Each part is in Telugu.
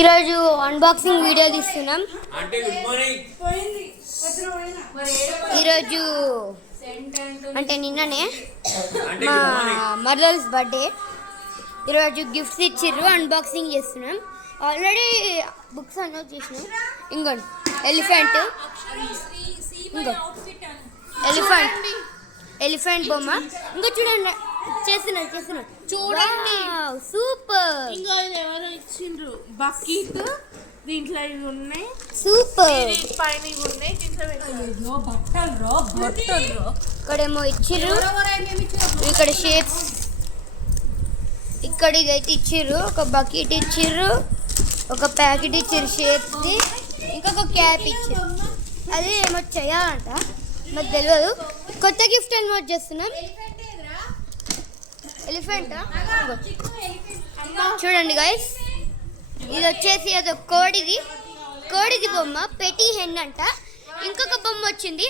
ఈరోజు అన్బాక్సింగ్ వీడియో తీస్తున్నాం. ఈరోజు అంటే నిన్ననే మా మదర్స్ బర్త్డే. ఈరోజు గిఫ్ట్స్ ఇచ్చిర్రు, అన్బాక్సింగ్ చేస్తున్నాం. ఆల్రెడీ బుక్స్ అన్బాక్స్ చేసినాం. ఇంకోండి ఎలిఫెంట్, ఇంకో ఎలిఫెంట్ బొమ్మ. ఇంకా చూడండి, చేస్తున్నా చూడండి, సూపర్. ఇంకా ఎవరో ఇచ్చిండ్రు బకెట్, దీంట్లో ఇవి ఉన్నాయి, సూపర్. పైన ఇవి ఉన్నాయి, దీంట్లో బట్టలు. ఇక్కడేమో ఇచ్చిర్రు, ఇక్కడ షేప్స్, ఇక్కడ ఇదైతే ఇచ్చిర్రు. ఒక బకెట్ ఇచ్చిర్రు, ఒక ప్యాకెట్ ఇచ్చిర్రు షేప్స్ది, ఇంకొక క్యాప్ ఇచ్చిర్రు. అది ఏమో చేయాలంట, నాకు తెలియదు. కొత్త గిఫ్ట్ అన్బాక్స్ చేస్తున్నాం. ఎలిఫెంటా చూడండి గైస్, ఇది వచ్చేసి అది కోడిది బొమ్మ, పెటీ హెన్ అంట. ఇంకొక బొమ్మ వచ్చింది,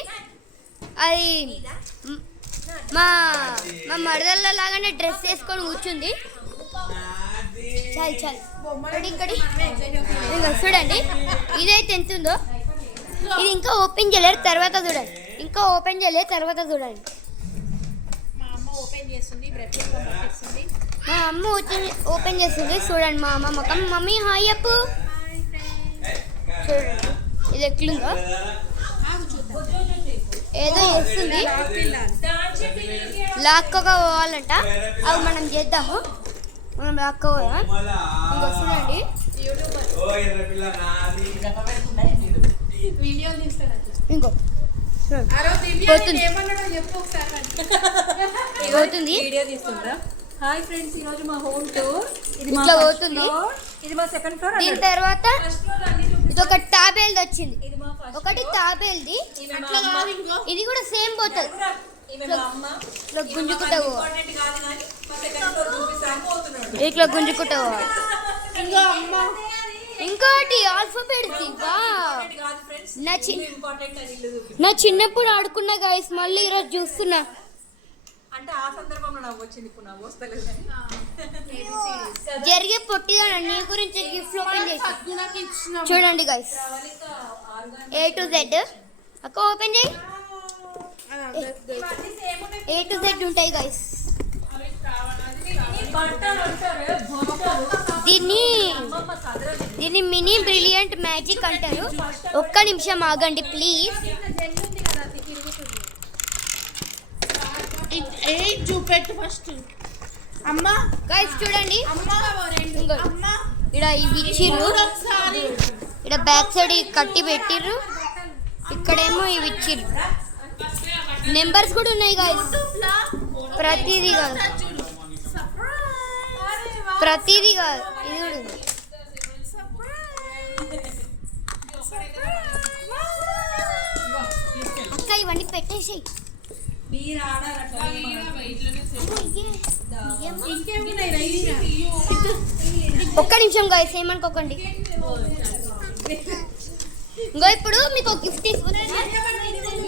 అది మా మా మరదళ్ళ లాగానే డ్రెస్ వేసుకొని కూర్చుంది. చాలు ఇంకా చూడండి, ఇదైతే ఎంత ఉందో. ఇది ఇంకా ఓపెన్ చేయలేరు, తర్వాత చూడండి. మా అమ్మ ఓపెన్ చేస్తుంది, చూడండి. మా అమ్మ ముఖం. మమ్మీ హాయ్ అప్పు, చూడండి ఇది ఎట్లుందో. ఏదో చేస్తుంది, లాక్కోగా పోవాలంట. అవి మనం చేద్దాము, మనం లాక్కోవా. ఇంకా చూడండి, ఇంకో పోతుంది. హాయ్ ఫ్రెండ్స్, ఈరోజు మా హోమ్ టూర్. ఇట్లా పోతుంది. ఇది మా సెకండ్ ఫ్లోర్. దీని తర్వాత ఇది ఒక తాబేల్ది వచ్చింది, ఒకటి తాబేల్ది. ఇది కూడా సేమ్ పోతుంది, గుంజుకుంటా పోవాలి. ఇట్లా గుంజుకుంటా పోవాలి. ఇంకోటి ఆల్ఫాబెట్ది. నా చిన్నప్పుడు ఆడుకున్నా గైస్, మళ్ళీ ఈరోజు చూస్తున్నా. అంటే ఆ సందర్భంలో నాకు వచ్చింది, ఇప్పుడు నాకు వస్తలేదు. జరిగే పొట్టిగా నీ గురించి గిఫ్ట్ ఓపెన్ చేసి చూడండి గైస్. A to Z అక్క ఓపెన్ చేయి. A to Z ఉంటాయి గైస్. దీన్ని మినీ బ్రిలియంట్ మ్యాజిక్ అంటారు. ఒక్క నిమిషం ఆగండి ప్లీజ్. చూపెట్టు ఫస్ట్. అమ్మా గైస్ చూడండి, ఇక్కడ ఇవి ఇచ్చిర్రు, ఇక్కడ బ్యాక్ సైడ్ కట్టి పెట్టిర్రు, ఇక్కడేమో ఇవి ఇచ్చిర్రు. నెంబర్స్ కూడా ఉన్నాయి గైస్. ప్రతిదీ కాదు, ఇది కూడా ఉంది. అక్క ఇవన్నీ పెట్టేసి ఒక్క నిమిషం గైస్, ఏమనుకోకండి. ఇంకో ఇప్పుడు మీకు ఒక గిఫ్ట్ తీసుకుంటున్నా.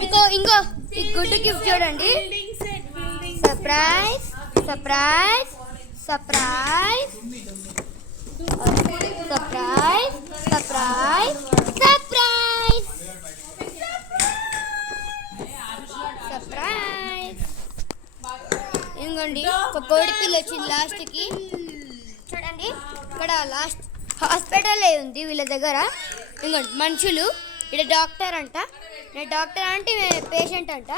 మీకు ఇంకో ఈ గుడ్ గిఫ్ట్ చూడండి. Surprise surprise surprise surprise surprise surprise surprise. ఇంకోండి ఒక కోడి పిల్ల వచ్చింది లాస్ట్కి. చూడండి ఇక్కడ లాస్ట్ హాస్పిటల్ ఉంది వీళ్ళ దగ్గర. ఇంకోండి మనుషులు, ఇక్కడ డాక్టర్ అంట. డాక్టర్ అంటే పేషెంట్ అంట.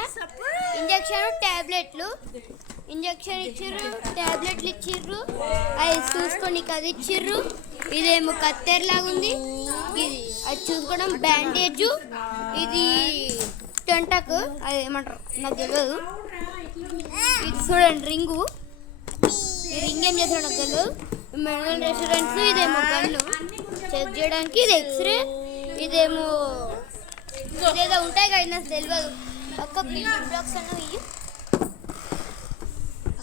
ఇంజక్షన్ ఇచ్చిర్రు, టాబ్లెట్లు ఇచ్చిర్రు, అది చూసుకొని అది ఇచ్చిర్రు. ఇదేమో కత్తెరలాగా ఉంది, ఇది అది చూసుకోవడం బ్యాండేజ్. ఇది టెంటకు, అది ఏమంటారు నాకు తెలియదు. ఇది చూడండి రింగు, ఈ రింగ్ ఏం చేస్తాడు నాకు తెలియదు. Medical restaurants. ఇదేమో గన్ను చెక్ చేయడానికి, ఇది ఎక్స్రే, ఇదేమో ఇదేదో ఉంటాయి కదా నాకు తెలియదు. అక్క బిల్డింగ్ బ్లాక్స్ అన్న ఇవి.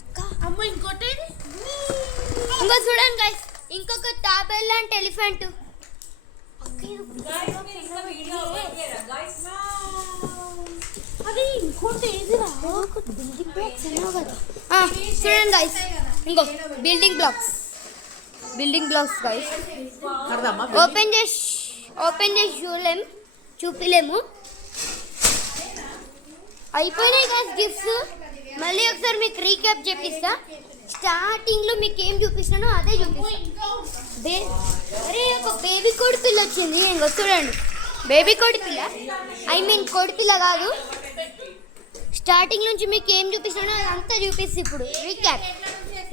అక్క అమ్మ ఇంకోటి ఇంకో చూడండి గైస్, ఇంకొక తాబేల్ లాంటి ఎలిఫెంట్. అది ఇంకోటి ఏదిరా? బిల్డింగ్ బ్లాక్స్ చూడండి గైస్, ఇంకో building blocks. Building blocks guys. అర్థమా? ఓపెన్ చేసి చూపిలేము. అయిపోయినాయి గైస్ గిఫ్ట్స్. మళ్ళీ ఒకసారి మీకు రీక్యాప్ చేపిస్తా. స్టార్టింగ్లో మీకు ఏం చూపిస్తానో అదే చూపిస్తా. అరే ఒక బేబీ కోడిపిల్ల వచ్చింది. ఇంకో చూడండి, బేబీ కోడిపిల్ల, ఐ మీన్ కోడిపిల్ల కాదు. స్టార్టింగ్ నుంచి మీకు ఏం చూపిస్తానో అదంతా చూపిస్తే ఇప్పుడు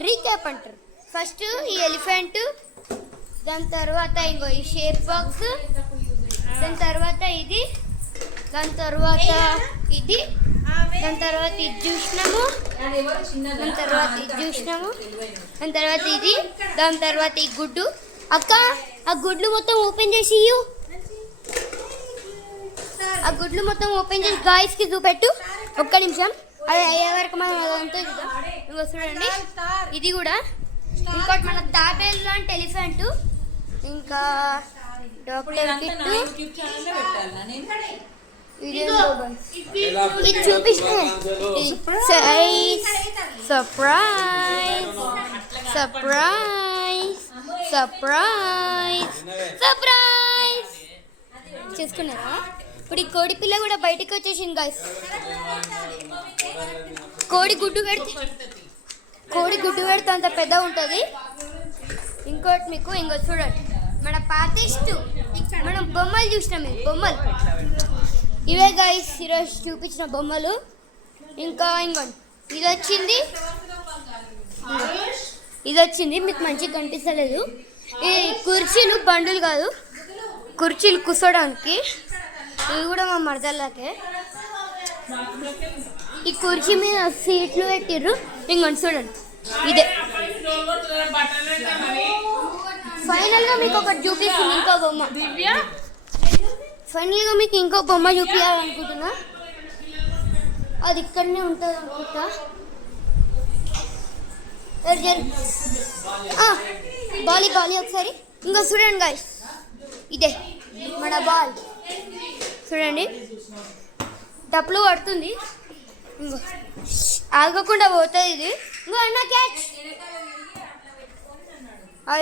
రీక్యాప్ అంటారు. ఫస్ట్ ఈ ఎలిఫెంట్, దాని తర్వాత ఇంకో ఈ షేప్ బాక్స్, దాని తర్వాత ఇది, దాని తర్వాత ఇది, దాని తర్వాత ఇది చూసినాము, దాని తర్వాత ఇది చూసినాము, దాని తర్వాత ఇది, దాని తర్వాత ఈ గుడ్డు. అక్క ఆ గుడ్లు మొత్తం ఓపెన్ చేసి ఇయ్యు. ఆ గుడ్లు మొత్తం ఓపెన్ చేసి గాయస్కి చూపెట్టు. ఒక్క నిమిషం, అది అయ్యే వరకు మనం అదంతా చూద్దాం. ఇంకో చూడండి, ఇది కూడా ఇంకోటి మన తాబేలు లాంటి ఎలిఫెంట్, ఇంకా డాక్టర్ కిట్, ఇది చూపిస్తే surprise surprise surprise surprise surprise చేసుకున్నారా? ఇప్పుడు ఈ కోడి పిల్ల కూడా బయటికి వచ్చేసింది గాయస్. కోడి గుడ్డు పెడితే అంత పెద్ద ఉంటుంది. ఇంకోటి మీకు ఇంకో చూడండి, మన పాతిస్ట్ మనం బొమ్మలు చూసినాం. ఇది బొమ్మలు ఇవే గాయస్ ఈరోజు చూపించిన బొమ్మలు. ఇంకా ఇంకోటి ఇది వచ్చింది మీకు మంచిగా కనిపిస్తలేదు. ఈ కుర్చీలు బండులు కాదు, కుర్చీలు కూర్చోడానికి. ఇవి కూడా మా మరదళ్ళకే. ఈ కుర్చీ మీద సీట్లు పెట్టిర్రు. ఇంకోటి చూడండి, ఇదే ఫైనల్గా మీకు ఒకటి చూపిస్తుంది. ఇంకో బొమ్మ ఫైనల్గా మీకు ఇంకో బొమ్మ చూపించాలనుకుంటున్నా. అది ఇక్కడనే ఉంటుంది అనుకుంటా. బాలి ఒకసారి ఇంకో చూడండి గాయస్, ఇదే మన బాల్. చూడండి టప్లు పడుతుంది, ఇంకో ఆగకుండా పోతుంది ఇది. ఇంకో అన్న క్యాచ్,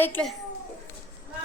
ఇట్లా